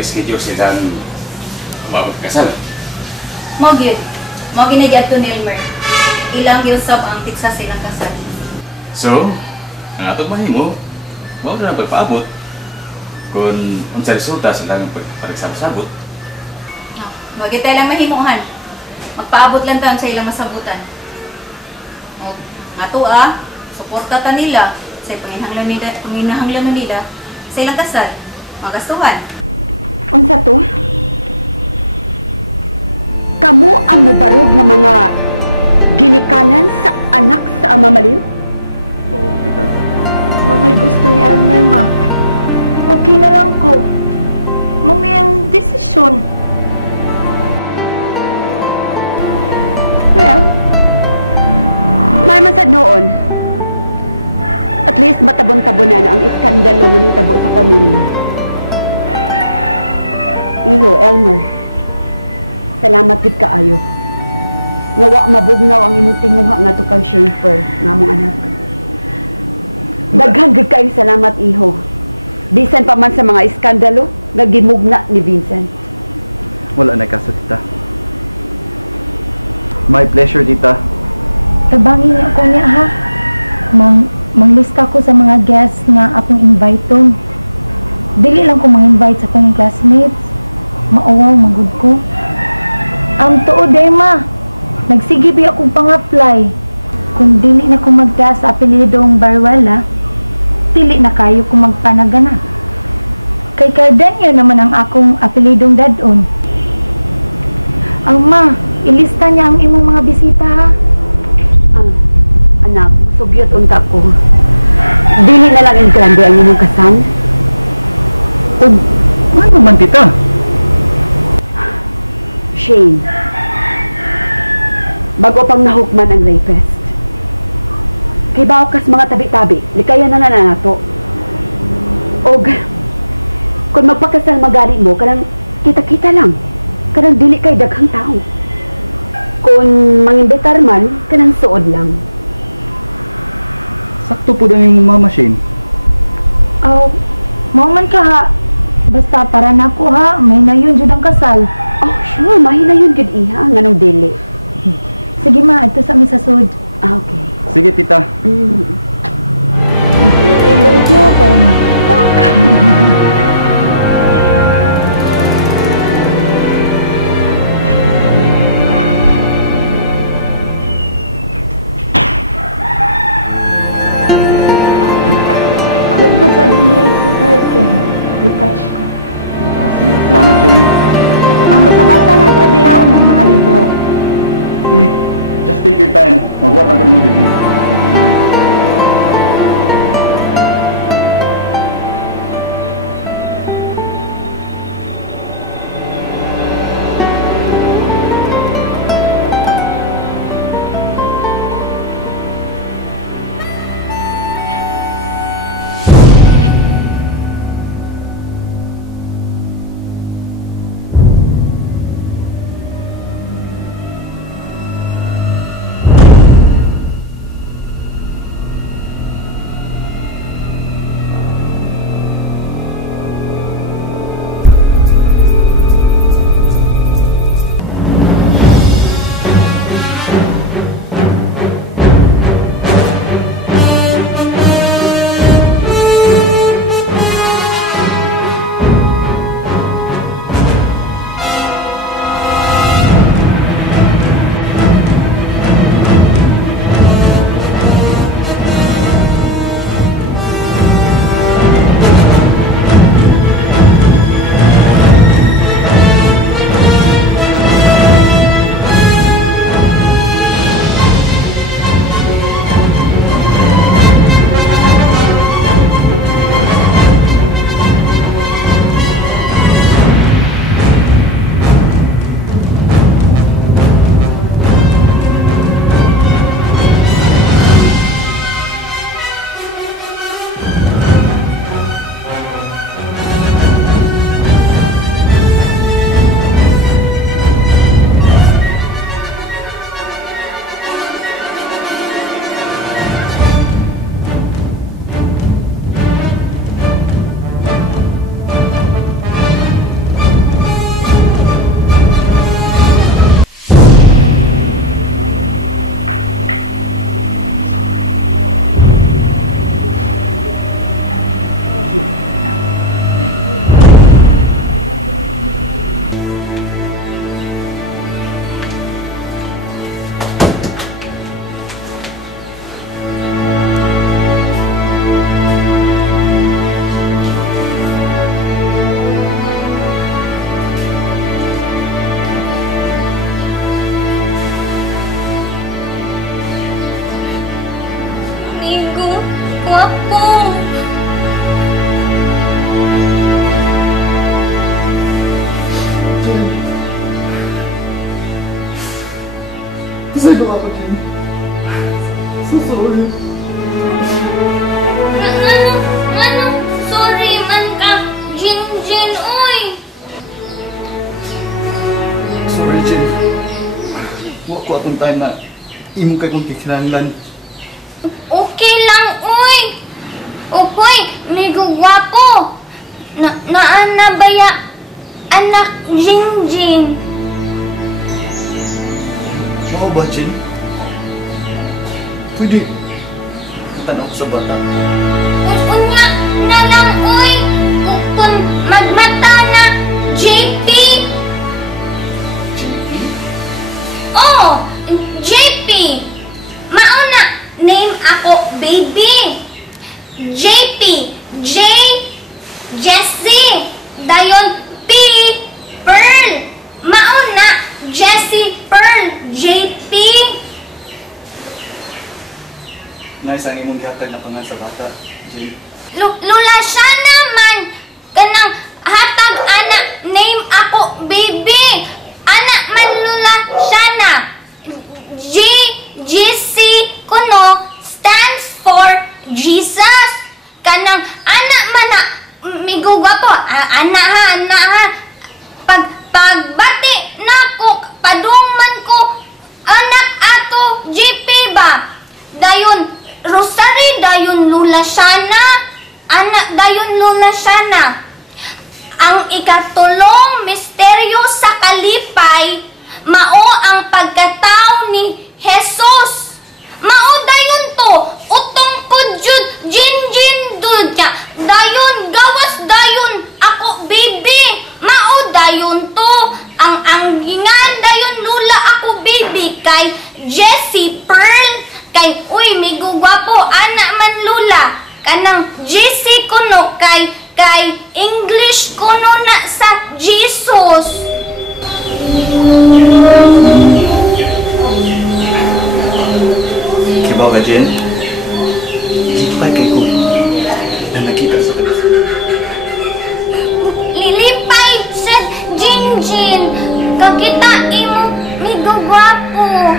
nag-schedule silang umabot kasal. Mo gyud. Mo ginagyad to ni Elmer. Ilang usab ang tiksa silang kasal. So, ang atong mahimo, mao na pagpaabot kung unsa resulta silang pagsabot-sabot. Wag kita lang mahimuhan. Magpaabot lang taon sa ilang masabutan. O, ato suporta ta nila sa panginahanglan nila sa ilang kasal, magastuhan. Unsa to? Kamu ang mubarog ng mga ginikanan sa anak sa ama maliw? Oo, tita. May gusto ni Elmer, ma. Okay na lang ko. Mamayang desisyon. Well, may masad noon. At least matabon-tabonan ang iskandalo nga nitabo sa pamilya. Iho, Elmer. Salamat gid kaayo. Nga wa mabugnaw ang imong tinguha nga to kang Schaefer nga mong anak. Daghang gid kaayong salamat, iho. Bisan pa man sa mga iskandalo nga gimugna ni Vincent. Wala na kaso, tita. My pleasure, tita. Tabangin niya ko niya, ha? Manglista ko sa mga guests nga akong invite-on. Dili lang ko mang-invite sa akong classmates. Maawaw, magud ko. Ang tuod, ma. Nagsigibi akong pang-apply. Kung dili na ko magtaas sa apelidong Baruela, dili na kayo kung magpanagana. Kay Cardenio naman ang akong apelidong dadon. Ang ma, ilista niya ang imong mga bisita, ha? Anak, musugyot unta ko. Dili na lang ang grande ang inyong kasal. Ano man, tita? Shane, bago pang nahukman ang rapist. Kay baokas mga tabi-tabi, likaya na nato. Og, kung magpakasal magari mo, kanang kita-kita lang. Kanang dili kay daghang tao. Kung mangimbitar man, kanang suod lang. Sakto po din yung mama, Shane. Mao man ka, ha? Basta para na ko, ha? May na yun dyan ang kasal. Oh, sure, mahina yun gud iha, nganong dili. Sige, ma, ito sa misasod. Okay. Sige, tita. Thank you, kayo na. Lagpag sa dili sa card ko, retouch ko. Sige, salamat, Shane. Ang basa-basa na sa dihaw ng mga libro. Just take your time. Magwat lang ko ng mga bibig. gwapo. Kasi gawa ko, Jen. So sorry. Ano? Sorry man ka, Jinjin, uy. Sorry, Jen. Huwag ko akong time na imo kay kong kikinanglan. Okay lang, uy. Uy, migo gwapo. Naana ba ya anak Jinjin? Oo ba, Jen? Pwede. Tanaw ko sa bata. Unya na lang, uy. Kung magmata na JP. JP? Oh, JP. Mauna, name ako baby. JP. J. Jessie. Dayon P. Pearl. Mauna, Jessie Pearl. JP. Nice ang imong gihatag na pangan sa bata, Jen. Lula siya naman. Kanang hatag anak, name ako baby. Anak man lula siya na. GC kuno stands for Jesus. Kanang anak man na migugwa po. Anak ha. Pagbati na ko, padungman ko, anak ato GP ba? Dayon Rosary, dayon lula sana. Anak dayon lula sana. Ang ikatulong misteryo sa kalipay, mao ang pagkatao ni Jesus. Mao dayon to, utong kudyud, Jinjin dudya. Dayon, gawas dayon, ako baby. Mao dayon to, ang anggingan dayon lula ako baby kay Jessie Pearl. Kay, uy, may gugwapo, anak man lula. Kanang JC kuno kay English kuno na sa Jesus. Kibaw ka, Jen? Lipay kay ko na nakita sa kanila. Lilipay sa Jinjin. Kakita imo, may gugwapo.